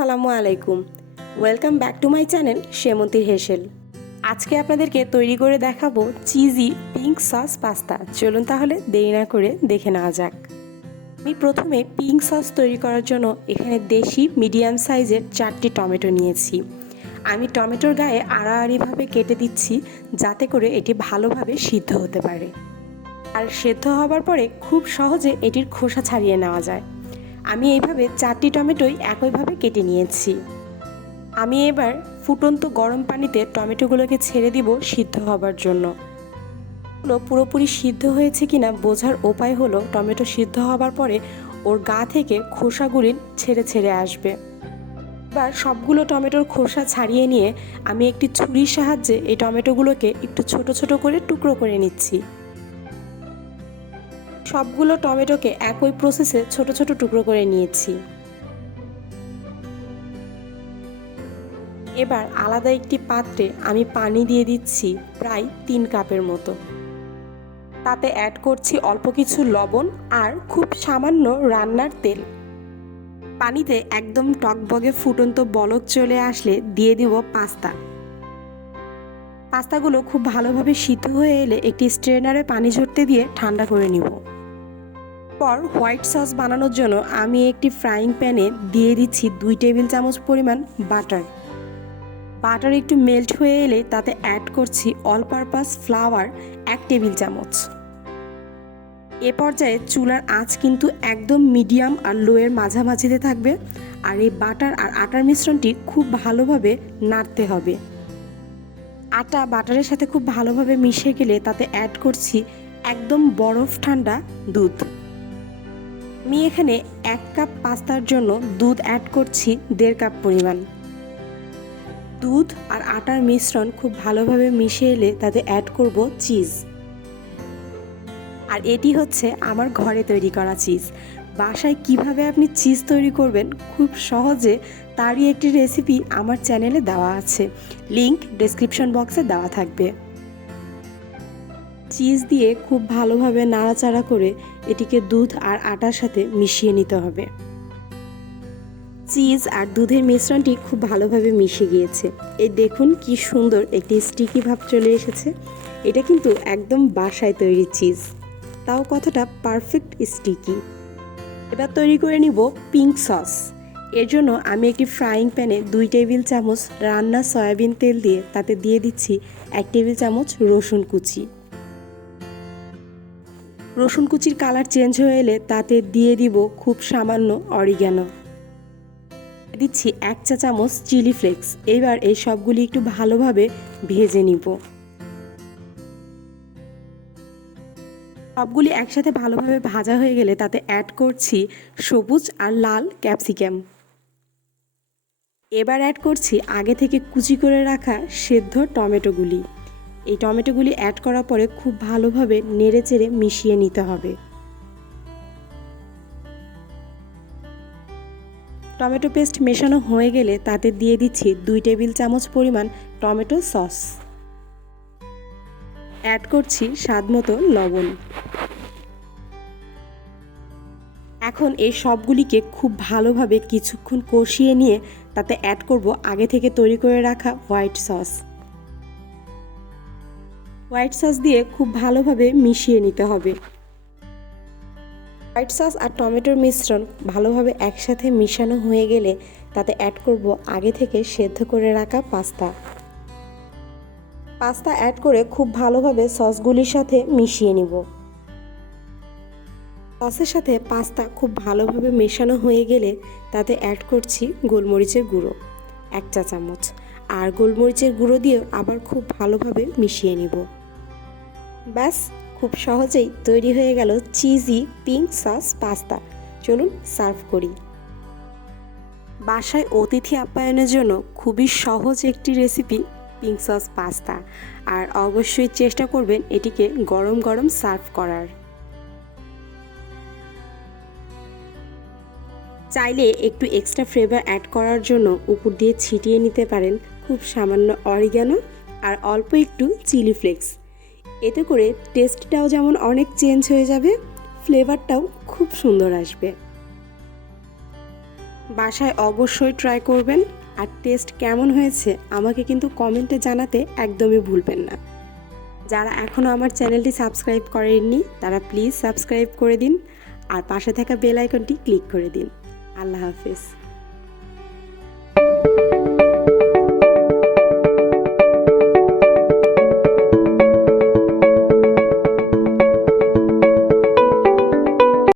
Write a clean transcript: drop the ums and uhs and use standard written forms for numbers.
আসসালামু আলাইকুম। Welcome back to my channel সেমন্তীর হেসেল। আজকে আপনাদেরকে তৈরি করে দেখাবো চিজি পিঙ্ক সস পাস্তা। চলুন তাহলে দেরি না করে দেখে নেওয়া যাক। আমি প্রথমে পিঙ্ক সস তৈরি করার জন্য এখানে দেশি মিডিয়াম সাইজের 4টি টমেটো নিয়েছি। আমি টমেটোর গায়ে আড়াআড়িভাবে কেটে দিচ্ছি যাতে করে এটি ভালোভাবে সিদ্ধ হতে পারে। আর সেদ্ধ হবার পরে খুব সহজে এটির খোসা ছাড়িয়ে নেওয়া যায়। আমি এইভাবে 4টি টমেটোই একইভাবে কেটে নিয়েছি। আমি এবার ফুটন্ত গরম পানিতে টমেটোগুলোকে ছেড়ে দিব সিদ্ধ হবার জন্য। পুরোপুরি সিদ্ধ হয়েছে কিনা বোঝার উপায় হলো টমেটো সিদ্ধ হবার পরে ওর গা থেকে খোসাগুলি ছেড়ে ছেড়ে আসবে। এবার সবগুলো টমেটোর খোসা ছাড়িয়ে নিয়ে আমি একটি ছুরির সাহায্যে এই টমেটোগুলোকে একটু ছোট ছোট করে টুকরো করে নিচ্ছি। সবগুলো টমেটোকে একই প্রসেসে ছোট ছোট টুকরো করে নিয়েছি। এবার আলাদা একটি পাত্রে আমি পানি দিয়ে দিচ্ছি প্রায় 3 কাপের মতো। তাতে অ্যাড করছি অল্প কিছু লবণ আর খুব সামান্য রান্নার তেল। পানিতে একদম টকবগে ফুটন্ত বলক চলে আসলে দিয়ে দিব পাস্তাগুলো খুব ভালোভাবে সিদ্ধ হয়ে এলে একটি স্ট্রেনারে পানি ঝরতে দিয়ে ঠান্ডা করে নিব। পর হোয়াইট সস বানানোর জন্য আমি একটি ফ্রাইং প্যানে দিয়ে দিচ্ছি 2 টেবিল চামচ পরিমাণ বাটার একটু মেল্ট হয়ে এলে তাতে অ্যাড করছি অল পারপাস ফ্লাওয়ার 1 টেবিল চামচ। এ পর্যায়ে চুলার আঁচ কিন্তু একদম মিডিয়াম আর লোয়ের মাঝামাঝিতে থাকবে। আর এই বাটার আর আটার মিশ্রণটি খুব ভালোভাবে নাড়তে হবে। আটা বাটারের সাথে খুব ভালোভাবে মিশে গেলে তাতে অ্যাড করছি একদম বরফ ঠান্ডা দুধ। আমি এখানে 1 কাপ পাস্তার জন্য দুধ অ্যাড করছি 1.5 কাপ পরিমাণ। দুধ আর আটার মিশ্রণ খুব ভালোভাবে মিশে এলে তাতে অ্যাড করব চিজ। আর এটি হচ্ছে আমার ঘরে তৈরি করা চিজ। বাসায় কিভাবে আপনি চিজ তৈরি করবেন খুব সহজে তারই একটি রেসিপি আমার চ্যানেলে দেওয়া আছে, লিংক ডেসক্রিপশন বক্সে দেওয়া থাকবে। চিজ দিয়ে খুব ভালোভাবে নাড়াচাড়া করে এটিকে দুধ আর আটার সাথে মিশিয়ে নিতে হবে। চিজ আর দুধের মিশ্রণটি খুব ভালোভাবে মিশে গিয়েছে। এই দেখুন কি সুন্দর একটি স্টিকি ভাব চলে এসেছে। এটা কিন্তু একদম বাসায় তৈরি চিজ, তাও কতটা পারফেক্ট স্টিকি। এবার তৈরি করে নিব পিঙ্ক সস। এর জন্য আমি একটি ফ্রাইং প্যানে 2 টেবিল চামচ রান্না সয়াবিন তেল দিয়ে তাতে দিয়ে দিচ্ছি 1 টেবিল চামচ রসুন কুচি। রসুন কুচির কালার চেঞ্জ হয়ে এলে তাতে দিয়ে দিব খুব সামান্য অরিগ্যানো। দিচ্ছি 1 চা চামচ চিলি ফ্লেক্স। এবার এই সবগুলি একটু ভালোভাবে ভেজে নিব। সবগুলি একসাথে ভালোভাবে ভাজা হয়ে গেলে তাতে অ্যাড করছি সবুজ আর লাল ক্যাপসিকাম। এবার অ্যাড করছি আগে থেকে কুচি করে রাখা সেদ্ধ টমেটোগুলি। এই টমেটোগুলি অ্যাড করার পরে খুব ভালোভাবে নেড়েচেড়ে মিশিয়ে নিতে হবে। টমেটো পেস্ট মেশানো হয়ে গেলে তাতে দিয়ে দিচ্ছি 2 টেবিল চামচ পরিমাণ টমেটো সস। অ্যাড করছি স্বাদমতো লবণ। এখন এই সবগুলিকে খুব ভালোভাবে কিছুক্ষণ কষিয়ে নিয়ে তাতে অ্যাড করব আগে থেকে তৈরি করে রাখা হোয়াইট সস। হোয়াইট সস দিয়ে খুব ভালোভাবে মিশিয়ে নিতে হবে। হোয়াইট সস আর টমেটোর মিশ্রণ ভালোভাবে একসাথে মিশানো হয়ে গেলে তাতে অ্যাড করব আগে থেকে সেদ্ধ করে রাখা পাস্তা অ্যাড করে খুব ভালোভাবে সসগুলির সাথে মিশিয়ে নিব। সসের সাথে পাস্তা খুব ভালোভাবে মেশানো হয়ে গেলে তাতে অ্যাড করছি গোলমরিচের গুঁড়ো 1 চা চামচ। আর গোলমরিচের গুঁড়ো দিয়ে আবার খুব ভালোভাবে মিশিয়ে নিব। ব্যাস, খুব সহজেই তৈরি হয়ে গেল চিজি পিঙ্ক সস পাস্তা। চলুন সার্ভ করি। বাসায় অতিথি আপ্যায়নের জন্য খুবই সহজ একটি রেসিপি পিঙ্ক সস পাস্তা। আর অবশ্যই চেষ্টা করবেন এটিকে গরম গরম সার্ভ করার। চাইলে একটু এক্সট্রা ফ্লেভার অ্যাড করার জন্য উপর দিয়ে ছিটিয়ে নিতে পারেন খুব সামান্য অরিগ্যানো আর অল্প একটু চিলি ফ্লেক্স। এতে করে টেস্টটাও যেমন অনেক চেঞ্জ হয়ে যাবে, ফ্লেভারটাও খুব সুন্দর আসবে। বাসায় অবশ্যই ট্রাই করবেন, আর টেস্ট কেমন হয়েছে আমাকে কিন্তু কমেন্টে জানাতে একদমই ভুলবেন না। যারা এখনও আমার চ্যানেলটি সাবস্ক্রাইব করেননি তারা প্লিজ সাবস্ক্রাইব করে দিন আর পাশে থাকা বেল আইকনটি ক্লিক করে দিন। আল্লাহ হাফেজ।